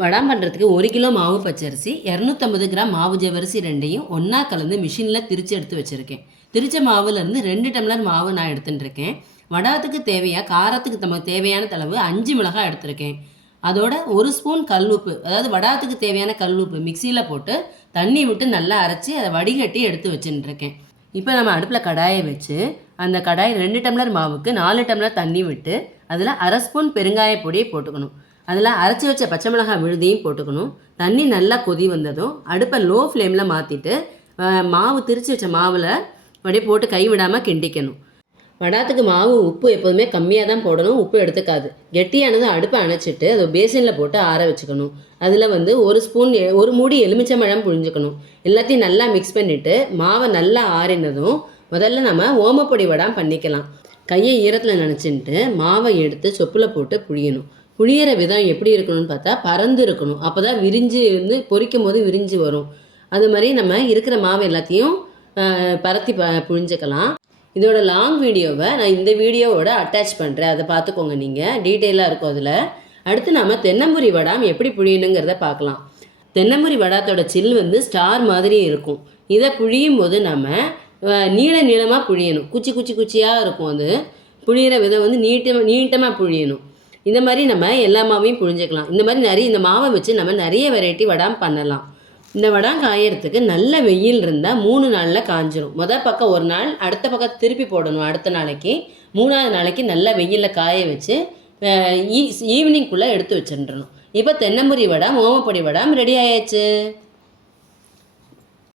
வடாம் பண்ணுறதுக்கு 1 கிலோ மாவு பச்சரிசி 250 கிராம் மாவு ஜவரிசி ரெண்டையும் ஒன்றா கலந்து மிஷினில் திரித்து எடுத்து வச்சுருக்கேன். திரிச்ச மாவுலேருந்து 2 டம்ளர் மாவு நான் எடுத்துட்டுருக்கேன். வடாத்துக்கு காரத்துக்கு நமக்கு தேவையான அளவு 5 மிளகாய் எடுத்திருக்கேன். அதோட 1 ஸ்பூன் கல் உப்பு, அதாவது வடாத்துக்கு தேவையான கல் உப்பு மிக்சியில் போட்டு தண்ணி விட்டு நல்லா அரைச்சி அதை வடிகட்டி எடுத்து வச்சுட்டுருக்கேன். இப்போ நம்ம அடுப்பில் கடாயை வச்சு அந்த கடாய் 2 டம்ளர் மாவுக்கு 4 டம்ளர் தண்ணி விட்டு அதில் 1/2 ஸ்பூன் பெருங்காய பொடியை போட்டுக்கணும். அதில் அரைச்சி வச்ச பச்சை மிளகாய் விழுதியும் போட்டுக்கணும். தண்ணி நல்லா கொதி வந்ததும் அடுப்பை லோ ஃப்ளேமில் மாற்றிட்டு மாவு திரிச்சு வச்ச மாவில் அப்படியே போட்டு கை விடாமல் கிண்டிக்கணும். வடாத்துக்கு மாவு உப்பு எப்போதுமே கம்மியாக தான் போடணும், உப்பு எடுத்துக்காது. கெட்டியானதும் அடுப்பை அணைச்சிட்டு அதை பேசினில் போட்டு ஆற வச்சுக்கணும். அதில் 1 மூடி எலுமிச்சம்பழம் புழிஞ்சுக்கணும். எல்லாத்தையும் நல்லா மிக்ஸ் பண்ணிவிட்டு மாவை நல்லா ஆறினதும் முதல்ல நம்ம ஓமப்பொடி வடாம் பண்ணிக்கலாம். கையை ஈரத்தில் நினச்சின்ட்டு மாவை எடுத்து சொப்பில் போட்டு புழியணும். புளியிற விதம் எப்படி இருக்கணும்னு பார்த்தா பறந்து இருக்கணும். அப்போ தான் விரிஞ்சு பொரிக்கும் போது விரிஞ்சு வரும். அது மாதிரி நம்ம இருக்கிற மாவு எல்லாத்தையும் பரத்தி புழிஞ்சிக்கலாம். இதோட லாங் வீடியோவை நான் இந்த வீடியோவோட அட்டாச் பண்ணுறேன், அதை பார்த்துக்கோங்க. நீங்கள் டீட்டெயிலாக இருக்கும் அதில். அடுத்து நம்ம தென்னம்புரி வடாம் எப்படி புழியணுங்கிறத பார்க்கலாம். தென்னம்புரி வடாத்தோட சில் ஸ்டார் மாதிரி இருக்கும். இதை புழியும் போது நம்ம நீளமாக புழியணும். குச்சியாக இருக்கும். அது புழியிற விதம் நீட்டமாக புழியணும். இந்த மாதிரி நம்ம எல்லா மாவையும் புழிஞ்சிக்கலாம். இந்த மாதிரி இந்த மாவை வச்சு நம்ம நிறைய வெரைட்டி வடாம் பண்ணலாம். இந்த வடாம் காயறதுக்கு நல்ல வெயில் இருந்தால் 3 நாளில் காஞ்சிரும். பக்கம் 1 நாள், அடுத்த பக்கம் திருப்பி போடணும். அடுத்த நாளைக்கு 3ஆவது நாளைக்கு நல்லா வெயிலில் காய வச்சு ஈவினிங்குள்ளே எடுத்து வச்சுட்டுறணும். இப்போ தென்னம்புரி வடாம் ஓமப்பொடி வடாம் ரெடி ஆயாச்சு.